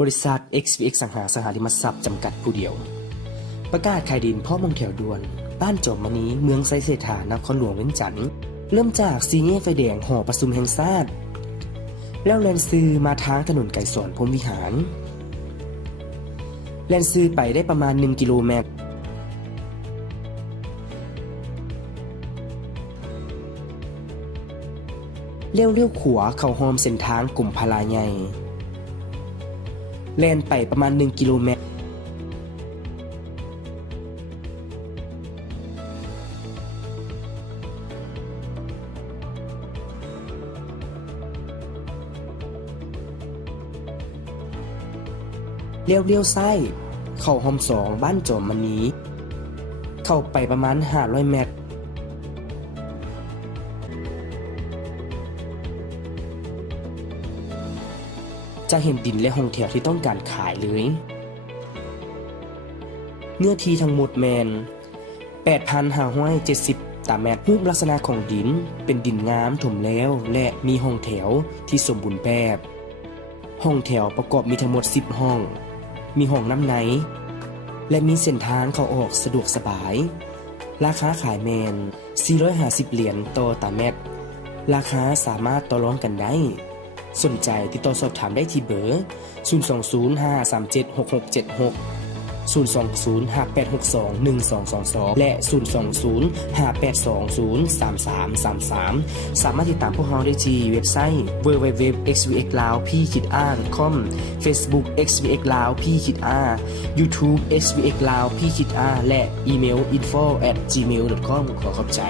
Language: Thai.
บริษัท XVX สังหาริมทรัพย์จำกัดผู้เดียวประกาศขายดินพ่อมงแถวด่วนบ้านจอมมณีเมืองไซเศรษฐานครหลวงเวียงจันทน์เริ่มจากซีแยกไฟแดงหอประชุมแห่งชาติแล้วแลนซื้อมาทางถนนไก่สอนพรหมวิหารแลนซื้อไปได้ประมาณ1 กิโลเมตรเลี้ยวขวาเข้าหอมเส้นทางกลุ่มพาราใหญ่แล่นไปประมาณ1 กิโลเมตรเลี้ยวซ้ายเข้าหอม2บ้านจอมมณีเข้าไปประมาณ500 เมตรจะเห็นดินและห้องแถวที่ต้องการขายเลยเนื้อที่ทั้งหมดแมน 8,570 ตารางเมตรรูปลักษณะของดินเป็นดินงามถมแล้วและมีห้องแถวที่สมบูรณ์แบบห้องแถวประกอบมีทั้งหมด10 ห้องมีห้องน้ำในและมีเส้นทางเข้าออกสะดวกสบายราคาขายแมน450 เหรียญต่อตารางเมตรราคาสามารถต่อรองกันได้สนใจติดต่อสอบถามได้ที่เบอร์ 020-537-6676 020-5862-1222 และ 020-582-0333 สามารถติดตามพวกเราได้ที่เว็บไซต์ www.xvxlao.com Facebook xvx lao p-r YouTube xvx lao p-r และอีเมล info@gmail.com ขอขอบใจ